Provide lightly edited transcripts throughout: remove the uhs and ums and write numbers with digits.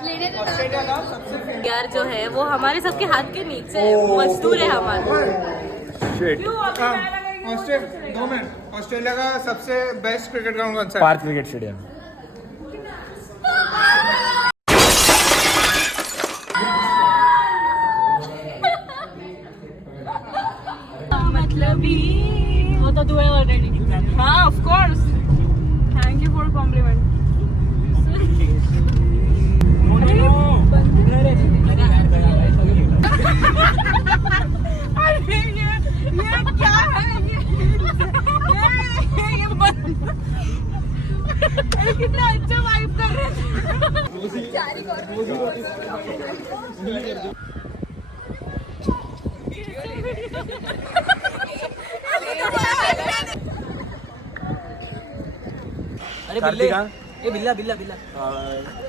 Australia का सबसे यार जो है वो हमारे सबके हाथ के नीचे मजदूर है हमारे। ऑस्ट्रेलिया का सबसे बेस्ट क्रिकेट ग्राउंड कौन सा है? Park cricket stadium. मतलब वो तो तू है ऑलरेडी। हाँ of course, thank you for compliment. ये क्या है ये अरे कितना अच्छा वाइब कर रहे अरे बिल्ले, ए बिल्ला बिल्ला बिल्ला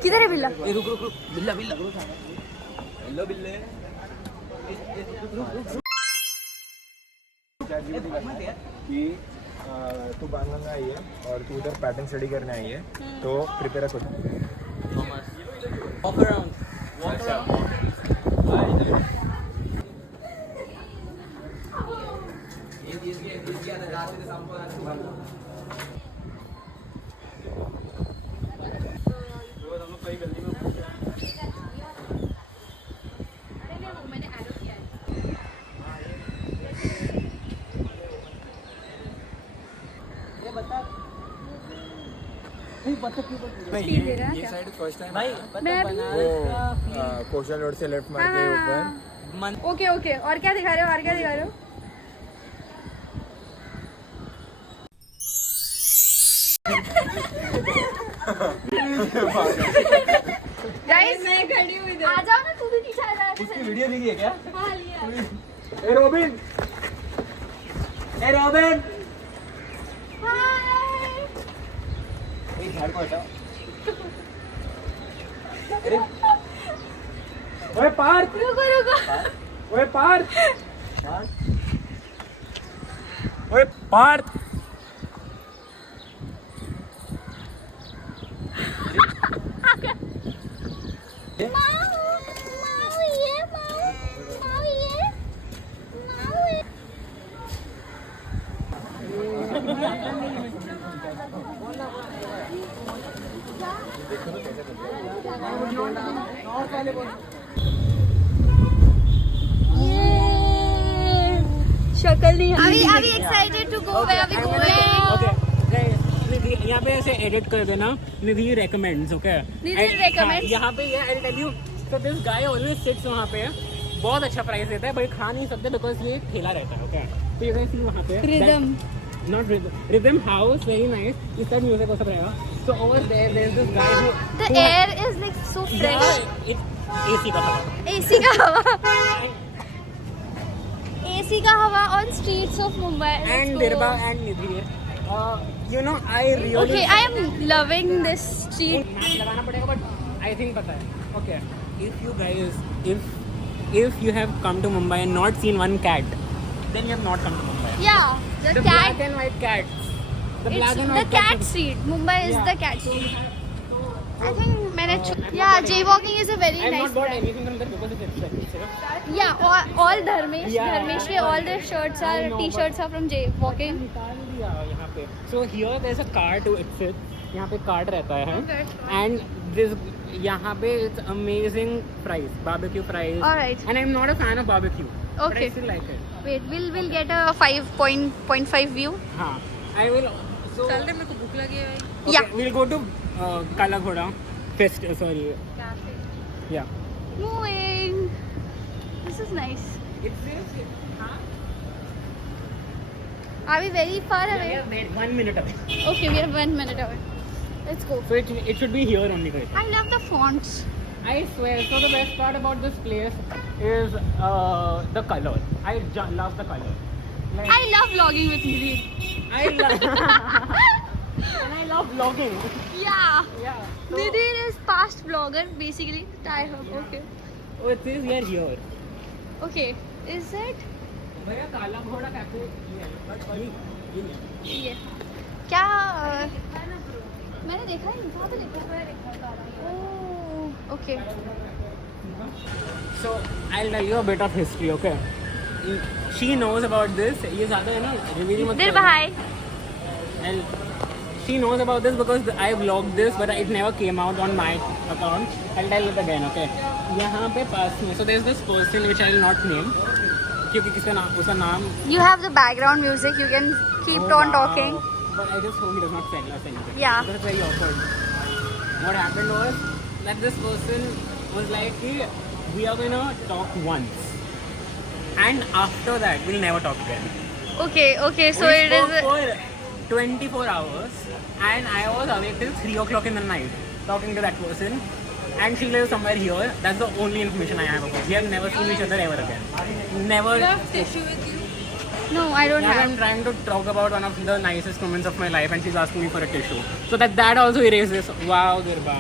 किधर है बिल्ला? ए रुक रुक रुक बिल्ला बिल्ला हेलो बिल्ले कि तू बांधना आई है और तू उधर पैटर्न स्टडी करने आई है, तो प्रिपेयर कर। वॉक अराउंड ये साइड फर्स्ट टाइम भाई वो कोशल रोड से लेफ्ट मार के ऊपर। ओके ओके, और क्या दिखा रहे हो? और क्या दिखा रहे हो? गाइस मैं खड़ी हुई इधर, आ जाओ ना, तू भी पीछे आ जा। उसकी वीडियो देखी है क्या? हाँ लिया। ए रोबिन, ए रॉबिन हाय। एक झाड़ को हटाओ। ओए पार्थ, रुको रुको। ओए पार्थ, ओए पार्थ। शक्ल नहीं। Are we excited to go? Where are we going? यहाँ पे ऐसे एडिट कर देना निधि रेकमेंड्स, ओके? निधि recommends? यहाँ पे ये आई टेल यू, तो दिस गाय ऑलवेज सिट्स वहाँ पे, बहुत अच्छा प्राइस देता है, बट खा नहीं सकते बिकॉज ये ठेला रहता है, ओके? तो ये सी वहाँ पे Rhythm. Not rhythm house, very nice, इसका म्यूजिक हो सब रहेगा। So over there there is this guy who The air is like so fresh. AC का हवा, AC का हवा। AC का हवा on streets of Mumbai. Let's and go. बिरबा and Nidhi, you know I really Okay, I am loving this street. Match लगाना पड़ेगा, but I think पता है, okay? If you guys if you have come to Mumbai and not seen one cat, then you have not come to Mumbai. Yeah, the The cat. black and white cats. The It's black and the white cat cats. street. Mumbai is Yeah. the cat So street. we have- I think मैंने I'm yeah, not jaywalking is a very I've nice not bought brand. anything from there because it's expensive. Yeah, all Dharmesh, Yeah, Dharmesh के all their shirts I are, know, t-shirts are from jaywalking. निकाल दिया यहाँ पे. So here there's a cart to exit. यहाँ पे cart रहता है. Okay. And this यहाँ पे it's amazing fries, barbecue fries. Alright. And I'm not a fan of barbecue. But I Okay. still like it. Wait, we'll get a 5.5 view. हाँ. I will. So. चलते, मेरे को भूख लगी है भाई. Okay, Yeah. we'll go to Kala Ghoda Fest. Sorry. Yeah. Moving. This is nice. It's this. Huh? Are we very far away? Yeah, wait 1 minute away. Okay, we are 1 minute away. Let's go. So it should be here only, guys. I love the fonts. I swear. So the best part about this place is the color. I love the color. Like, I love vlogging with Nidhi. I love. And I love vlogging. Yeah. Yeah. So, Nidhi is past vlogger basically. I hope. Okay. oh, it says we are here. Okay. Is it? भैया काला घोड़ा cafe ये है, but ये नहीं। ये क्या मैंने देखा नहीं, कहाँ पे देखा? ओह Okay. So I'll tell you a bit of history, okay? She knows about this. ये ज़्यादा है ना reveal मत Dir करना. bhai. And she knows about this because I vlogged this, but it never came out on my account. I'll tell it again, okay? यहाँ पे पास में, so there's this person which I'll not name, क्योंकि किसका नाम, उसका नाम. You have the background music. You can keep Oh, on wow. talking. But I just hope he does not send us anything. Yeah. Because it's very awkward. What happened was that this person was like, "Hey, we are gonna talk once, and after that we'll never talk again." Okay. Okay. So we it spoke is. for 24 hours, and I was awake till 3 o'clock in the night talking to that person. And she lives somewhere here. That's the only information I have about her. We have never seen each other ever again. Never. tissue with you? No, I don't Now have. I'm trying to talk about one of the nicest moments of my life, and she's asking me for a tissue. So that also erases. Wow, Dirba.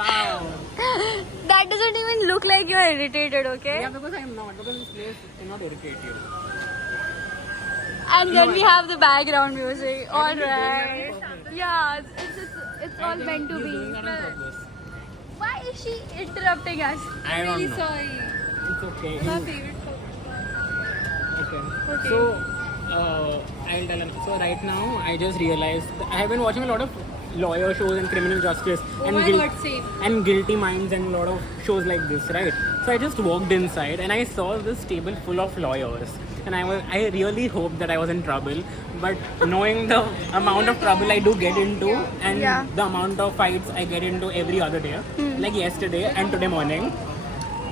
Wow. That doesn't even look like you're irritated. Okay. Yeah, because I'm not. Because this place cannot irritate you. And then we have the background music. All right. Yeah, it's all meant to He's be. doing that on purpose. Why is she interrupting us? I don't know. Sorry. It's okay. My favorite topic. Okay. Okay. So, I'll tell. So right now, I just realized I have been watching a lot of lawyer shows and criminal justice and my God, same. and Guilty Minds and a lot of shows like this, right? So I just walked inside and I saw this table full of lawyers, and I really hoped that I was in trouble, but knowing the amount of trouble I do get into and Yeah. the amount of fights I get into every other day, like yesterday and today morning,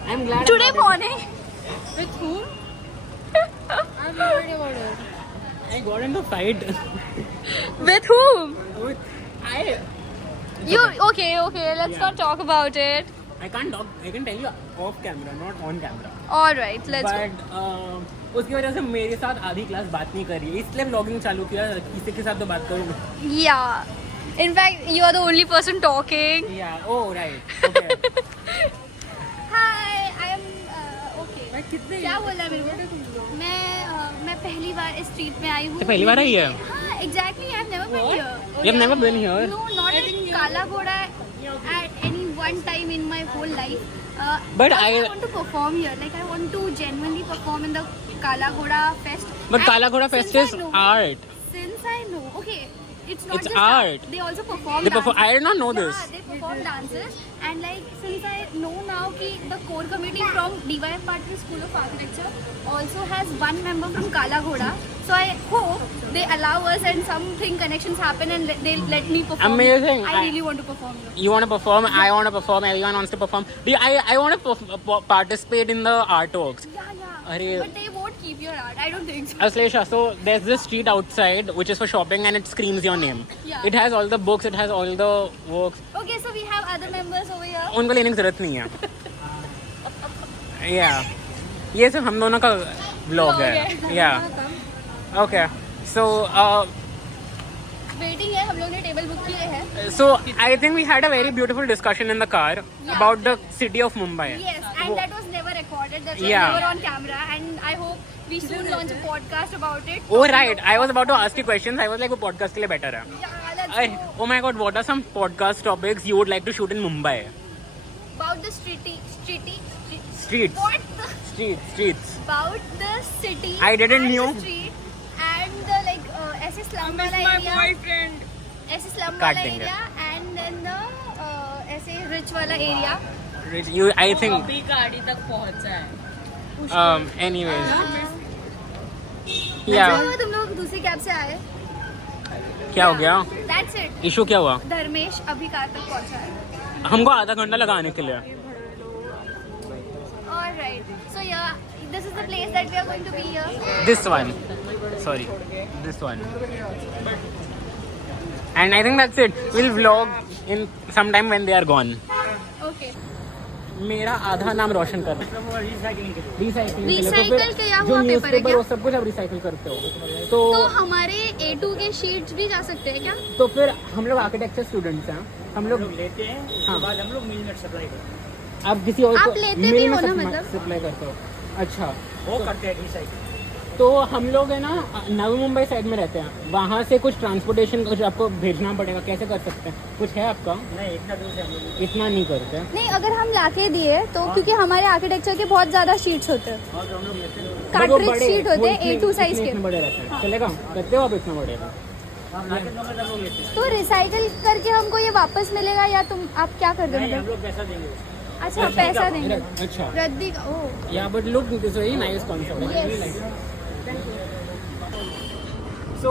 I'm glad. Today I'm not morning. With whom? I'm worried about her. I got into a fight With whom? with You okay? Let's Yeah. not talk about it. I can't talk. I can tell you off camera, not on camera. All right. Let's. But उसकी वजह से मेरे साथ आधी class बात नहीं कर रही है, इसलिए व्लॉगिंग चालू किया. किसी के साथ तो बात करूँ. Yeah. In fact, you are the only person talking. Yeah. Oh right. Okay. Hi, I am okay. मैं कितने क्या बोला मेरे को? मैं पहली बार इस स्ट्रीट में आई हूँ. तो पहली बार आई है? हाँ, exactly. I've never been here. You've never been here? No, not at Kala Ghoda at any one time in my whole life. But also I- want to perform here. Like I want to genuinely perform in the Kala Ghoda Fest. But And Kala Ghoda Fest since is I know- art. Since I know, okay, it's not It's just art. They also perform. They perform- dances. I did not know this. Yeah, they perform dances, and like since I know now कि the core committee from DYF Patil School of Architecture also has one member from Kala Ghoda. So I hope they allow us and something connections happen and they let me perform. Amazing. I really want to perform here. You want to perform? I want to perform. Everyone wants to perform. I want to participate in the artworks. Yeah. Arey. But they won't keep your art. I don't think so. Aslesha, so there's this street outside which is for shopping and it screams your name. Yeah. It has all the books, it has all the works. Okay, so we have other members over here. उनको लेने की जरूरत नहीं है. Yeah. ये सिर्फ हम दोनों का vlog है. Yeah. Okay. So Waiting है, हम लोग ने टेबल बुक किए हैं. so I think we had a very beautiful discussion in the car about the city of Mumbai. Yes, and that was never recorded. That was Yeah. never on camera, and I hope we soon launch a podcast about it. Oh right, I was about to ask you questions. I was like, वो podcast के लिए better है. Yeah, let's go. Oh my god, what are some podcast topics you would like to shoot in Mumbai? About the Streets. what the, Streets. about the city. I didn't and knew. The street and the like ऐसे slum Miss वाला my area. boyfriend. ऐसे slum काट वाला देंगे. area and then the ऐसे rich वाला area. You, I think. अभी गाड़ी तक पहुंचा है. Anyways. अच्छा Yeah. हुआ तुम लोग दूसरी कैब से आए. क्या हो गया? That's it. इशू क्या हुआ? धर्मेश अभी कार तक पहुंचा है. हमको आधा घंटा लगा आने के लिए. Alright. So yeah, this is the place that we are going to be here. This one. Sorry. This one. And I think that's it. We'll vlog in sometime when they are gone. Okay. मेरा आधा नाम रोशन कर recycle Recycle के या हुआ paper है क्या? वो सब कुछ आप रिसाइकिल करते हो तो तो हमारे A2 के शीट्स भी जा सकते हैं क्या? तो फिर हम लोग आर्किटेक्चर स्टूडेंट्स हैं. हम लोग लेते हैं. हाँ. बाद हम लोग मिल में सप्लाई करते हैं. आप किसी और आप को लेते मिल भी में हो ना मतलब? सप्लाई करते हो. अच्छा वो करते हैं रिसाइकिल. तो हम लोग है ना नवी मुंबई साइड में रहते हैं, वहाँ से कुछ ट्रांसपोर्टेशन कुछ आपको भेजना पड़ेगा, कैसे कर सकते हैं? कुछ है आपका? नहीं, इतना दूर से हम लोग इतना नहीं करते। नहीं, अगर हम लाके दिए तो क्योंकि हमारे आर्किटेक्चर के बहुत ज्यादा शीट्स होते हैं, कार्ट्रिज शीट होते हैं A2 साइज के। बड़े रहते हैं, चलेगा? करते हो आप इतना बड़े? तो रिसाइकल करके हमको ये वापस मिलेगा या तुम आप क्या कर दोगे? हम लोग पैसा देंगे। अच्छा, पैसा देंगे। अच्छा, रद्दी का। ओह yeah, but look, this is very nice concept. I really like it. So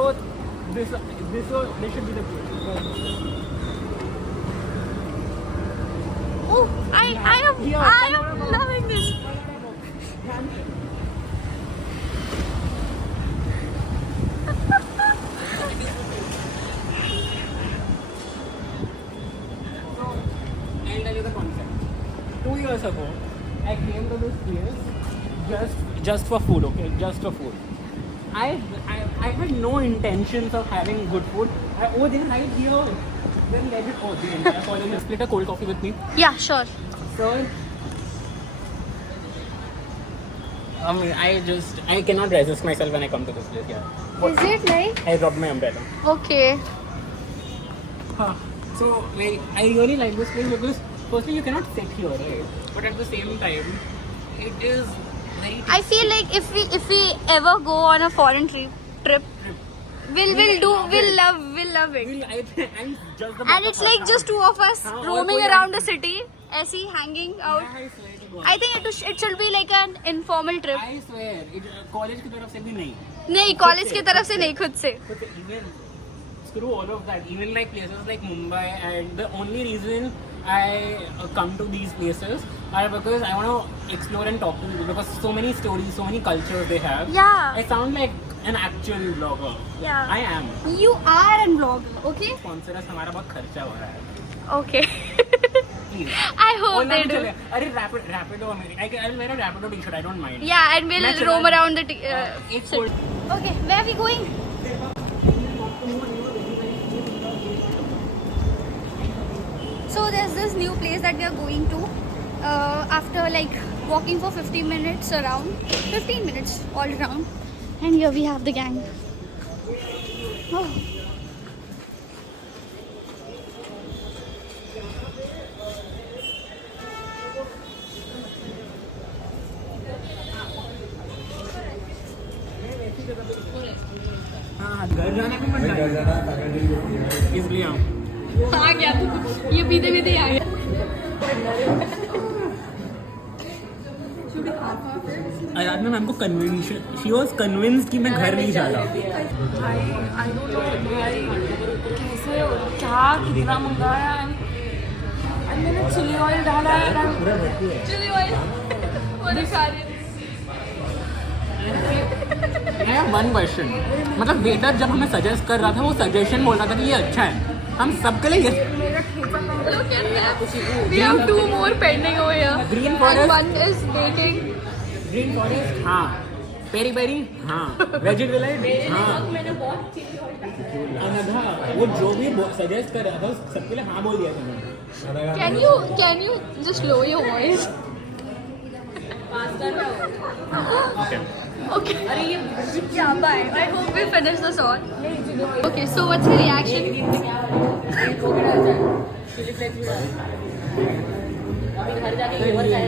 this should be the place. Oh, I am loving this. I'll tell you the concept. 2 years ago, I came to this place just for food, okay? Just for food. I had no intentions of having good food. Oh, they're right here. Then let it. Oh, the entire college has split a cold coffee with me. Yeah, sure. So, I cannot resist myself when I come to this place. Yeah. Is it like? I dropped my umbrella. Okay. So, like, I really like this place because firstly you cannot sit here, right? But at the same time, it is very. I feel like if we ever go on a foreign trip, we'll love it. I'm just the And it's like just two of us roaming around the city, ऐसे hanging out. I swear to God. I think it should be like an informal trip. I swear, college की तरफ से भी नहीं. नहीं, college की तरफ से नहीं, खुद से. But even screw all of that. Even like places like Mumbai, and the only reason I come to these places are because I want to explore and talk to people because so many stories, so many cultures they have. Yeah. I sound like an actual vlogger. Yeah. I am. You are a vlogger, okay? Sponsors हमारा बहुत खर्चा हो रहा है. Okay. Please. I hope Ola they भी do. चले. अरे Rapido I'll wear a Rapido t-shirt. I don't mind. Yeah, and मैं we'll चला- roam around the एक city. Okay, where are we going? So there's this new place that we are going to after like walking for 15 minutes all around, and here we have the gang. Oh. घर जाने को मन नहीं इसलिए आ गया तू, ये पीते पीते आ गया. आराधना मैम को शी वॉज कन्विंस्ड कि मैं घर नहीं जा रहा. I don't know भाई कैसे क्या कितना मंगाया and मैंने चिली ऑयल डाला है. चिली ऑयल और सारे. I have one question. मतलब वेटर जब हमें सजेस्ट कर रहा था वो सजेशन बोल रहा था कि ये अच्छा है, हम सबके लिए Look at that. We have 2 more pending over here. Green forest. And one is baking. Green forest हाँ, पेरी पेरी हाँ, वेजिटेबल हाँ, अनघा वो जो भी सजेस्ट कर रहा था सबके लिए हाँ बोल दिया था. Can you just lower your voice? Okay. Yeah, bye. I hope we finish this all. Okay, so what's the reaction?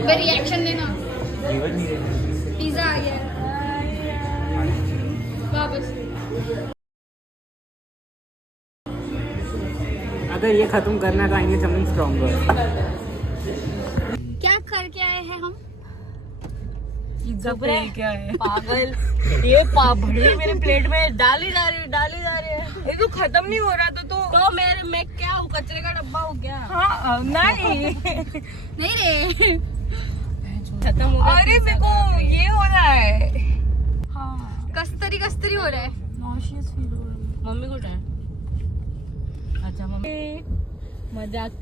मैं reaction देना. पिज़्ज़ा आ गया. वापस. अगर ये खत्म करना तो आएंगे समथिंग स्ट्रॉन्गर. क्या करके आए हैं हम? पिज्जा क्या है पागल. ये पापड़ी मेरे प्लेट में डाली जा रही है. ये तो खत्म नहीं हो रहा तो मैं क्या हूँ, कचरे का डब्बा हो गया. हाँ नहीं नहीं रे. खत्म हो गया. अरे मेरे को ये हो रहा है. हाँ कस्तरी हो रहा है. नॉशियस फील हो रहा है. मम्मी को है. अच्छा मम्मी मजाक.